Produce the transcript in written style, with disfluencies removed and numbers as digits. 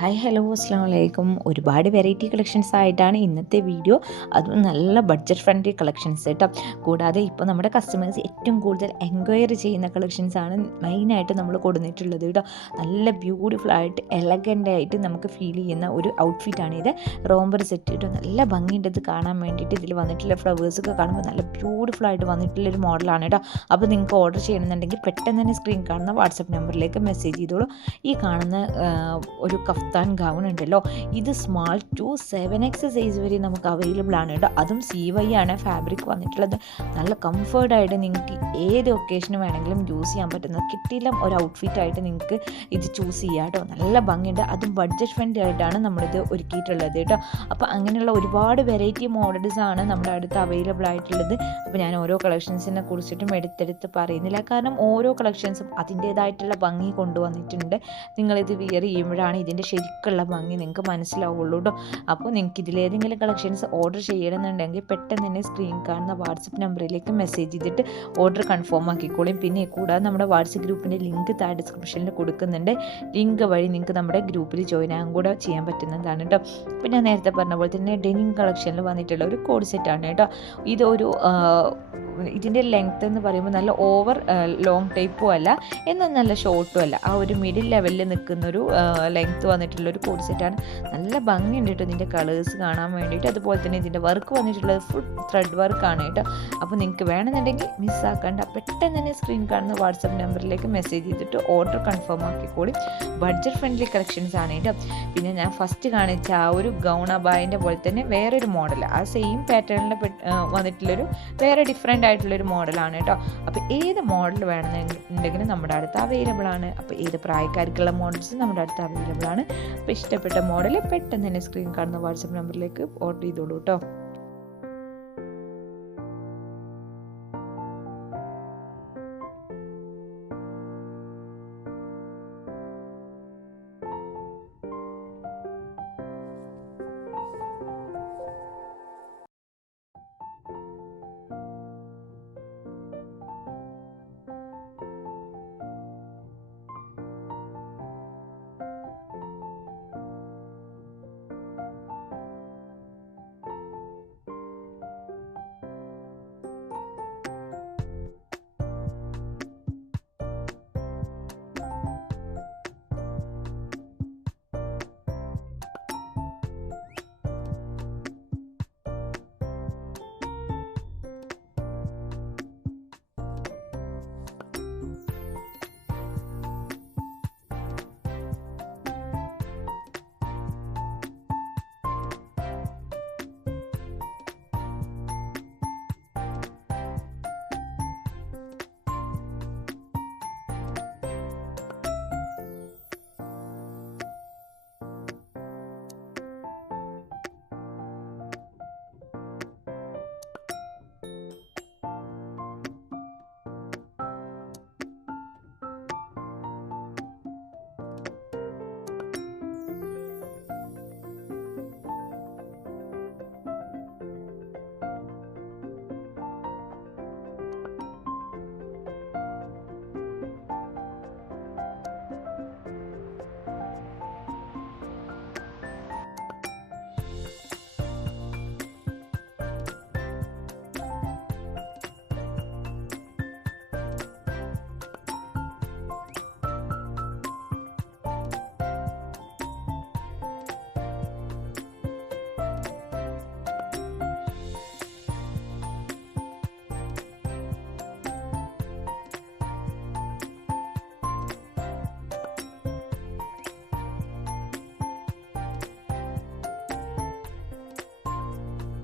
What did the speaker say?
Hi hello അസ്സാം വലൈക്കും. ഒരുപാട് വെറൈറ്റി കളക്ഷൻസ് ആയിട്ടാണ് ഇന്നത്തെ വീഡിയോ. അതും നല്ല ബഡ്ജറ്റ് ഫ്രണ്ട്ലി കളക്ഷൻസ് കേട്ടോ. കൂടാതെ ഇപ്പോൾ നമ്മുടെ കസ്റ്റമേഴ്സ് ഏറ്റവും കൂടുതൽ എൻക്വയറി ചെയ്യുന്ന കളക്ഷൻസാണ് മെയിനായിട്ട് നമ്മൾ കൊടുത്തിട്ടുള്ളത് കേട്ടോ. നല്ല ബ്യൂട്ടിഫുൾ ആയിട്ട് എലഗൻ്റ് ആയിട്ട് നമുക്ക് ഫീൽ ചെയ്യുന്ന ഒരു ഔട്ട്ഫിറ്റാണ് ഇത്. റോംബർ സെറ്റ് കേട്ടോ. നല്ല ഭംഗിയുണ്ട് ഇത് കാണാൻ വേണ്ടിയിട്ട്. ഇതിൽ വന്നിട്ടുള്ള ഫ്ലവേഴ്സൊക്കെ കാണുമ്പോൾ നല്ല ബ്യൂട്ടിഫുൾ ആയിട്ട് വന്നിട്ടുള്ളൊരു മോഡലാണ് കേട്ടോ. അപ്പോൾ നിങ്ങൾക്ക് ഓർഡർ ചെയ്യണമെന്നുണ്ടെങ്കിൽ പെട്ടെന്ന് തന്നെ സ്ക്രീൻ കാണുന്ന വാട്സപ്പ് നമ്പറിലേക്ക് മെസ്സേജ് ചെയ്തോളൂ. ഈ കാണുന്ന ഒരു കഫ്താൻ ഗൗൺ ഉണ്ടല്ലോ, ഇത് സ്മാൾ ടു 7X സൈസ് വരെ നമുക്ക് അവൈലബിൾ ആണ് കേട്ടോ. അതും CY ആണ് ഫാബ്രിക് വന്നിട്ടുള്ളത്. നല്ല കംഫർട്ടായിട്ട് നിങ്ങൾക്ക് ഏത് ഒക്കേഷന് വേണമെങ്കിലും യൂസ് ചെയ്യാൻ പറ്റുന്ന കിട്ടിയില്ല ഒരു ഔട്ട്ഫിറ്റായിട്ട് നിങ്ങൾക്ക് ഇത് ചൂസ് ചെയ്യാം കേട്ടോ. നല്ല ഭംഗിയുണ്ട്. അതും ബഡ്ജറ്റ് ഫ്രണ്ട്ലി ആയിട്ടാണ് നമ്മളിത് ഒരുക്കിയിട്ടുള്ളത് കേട്ടോ. അപ്പോൾ അങ്ങനെയുള്ള ഒരുപാട് വെറൈറ്റി മോഡൽസ് ആണ് നമ്മുടെ അടുത്ത് അവൈലബിൾ ആയിട്ടുള്ളത്. അപ്പോൾ ഞാൻ ഓരോ കളക്ഷൻസിനെ കുറിച്ചിട്ടും എടുത്തെടുത്ത് പറയുന്നില്ല, കാരണം ഓരോ കളക്ഷൻസും അതിൻ്റേതായിട്ടുള്ള ഭംഗി കൊണ്ടുവന്നിട്ടുണ്ട്. നിങ്ങളിത് വിയർ ചെയ്യുമ്പോഴാണ് ഇതിൻ്റെ ശരിക്കുള്ള ഭംഗി നിങ്ങൾക്ക് മനസ്സിലാവുള്ളൂ കേട്ടോ. അപ്പോൾ നിങ്ങൾക്ക് ഇതിലേതെങ്കിലും കളക്ഷൻസ് ഓർഡർ ചെയ്യണമെന്നുണ്ടെങ്കിൽ പെട്ടെന്ന് തന്നെ സ്ക്രീൻ കാണുന്ന വാട്സപ്പ് നമ്പറിലേക്ക് മെസ്സേജ് ചെയ്തിട്ട് ഓർഡർ കൺഫേം ആക്കിക്കോളും. പിന്നെ കൂടാതെ നമ്മുടെ വാട്സപ്പ് ഗ്രൂപ്പിൻ്റെ ലിങ്ക് താഴെ ഡിസ്ക്രിപ്ഷനിൽ കൊടുക്കുന്നുണ്ട്. ലിങ്ക് വഴി നിങ്ങൾക്ക് നമ്മുടെ ഗ്രൂപ്പിൽ ജോയിൻ ആകാൻ കൂടെ ചെയ്യാൻ പറ്റുന്നതാണ് കേട്ടോ. അപ്പോൾ ഞാൻ നേരത്തെ പറഞ്ഞ പോലെ തന്നെ ഡെനിം കളക്ഷനിൽ വന്നിട്ടുള്ള ഒരു കോഡ് സെറ്റാണ് കേട്ടോ. ഇതൊരു ഇതിൻ്റെ ലെങ്ത്ത് എന്ന് പറയുമ്പോൾ നല്ല ഓവർ ലോങ് ടൈപ്പും അല്ല, എന്നാൽ നല്ല ഷോർട്ടും അല്ല, ആ ഒരു മിഡിൽ ലെവലിൽ നിൽക്കുന്നൊരു ലെങ്ത്ത് വന്നിട്ടുള്ളൊരു കോഡ് സെറ്റാണ്. നല്ല ഭംഗിയുണ്ട് കേട്ടോ ഇതിൻ്റെ കളേഴ്സ് കാണാൻ വേണ്ടിയിട്ട്. അതുപോലെ തന്നെ ഇതിൻ്റെ വർക്ക് വന്നിട്ടുള്ളത് ഫുൾ ത്രെഡ് വർക്കാണ് കേട്ടോ. അപ്പോൾ നിങ്ങൾക്ക് വേണമെന്നുണ്ടെങ്കിൽ മിസ്സാക്കണ്ട, പെട്ടെന്ന് തന്നെ സ്ക്രീൻ കാണുന്ന വാട്സപ്പ് നമ്പറിലേക്ക് മെസ്സേജ് ചെയ്തിട്ട് ഓർഡർ കൺഫേം ആക്കിക്കോളി. ബഡ്ജറ്റ് ഫ്രണ്ട്ലി കളക്ഷൻസ് ആണ് കേട്ടോ. പിന്നെ ഞാൻ ഫസ്റ്റ് കാണിച്ച ആ ഒരു ഗൗൺ അബായിൻ്റെ പോലെ തന്നെ വേറൊരു മോഡൽ, ആ സെയിം പാറ്റേണിൽ വന്നിട്ടുള്ളൊരു വേറെ ഡിഫറെൻ്റ് ആയിട്ടുള്ളൊരു മോഡലാണ് കേട്ടോ. അപ്പോൾ ഏത് മോഡൽ വേണമെന്നുണ്ടെങ്കിലും നമ്മുടെ അടുത്ത് അവൈലബിൾ ആണ്. അപ്പോൾ ഏത് പ്രായക്കാർക്കുള്ള മോഡൽസ് നമ്മുടെ അടുത്ത് അവൈലബിൾ ആണ്. അപ്പോൾ ഇഷ്ടപ്പെട്ട മോഡൽ പെട്ടെന്ന് തന്നെ സ്ക്രീൻ കാണുന്ന വാട്സപ്പ് നമ്പറിലേക്ക് ഓർഡർ ചെയ്തോളൂ കേട്ടോ.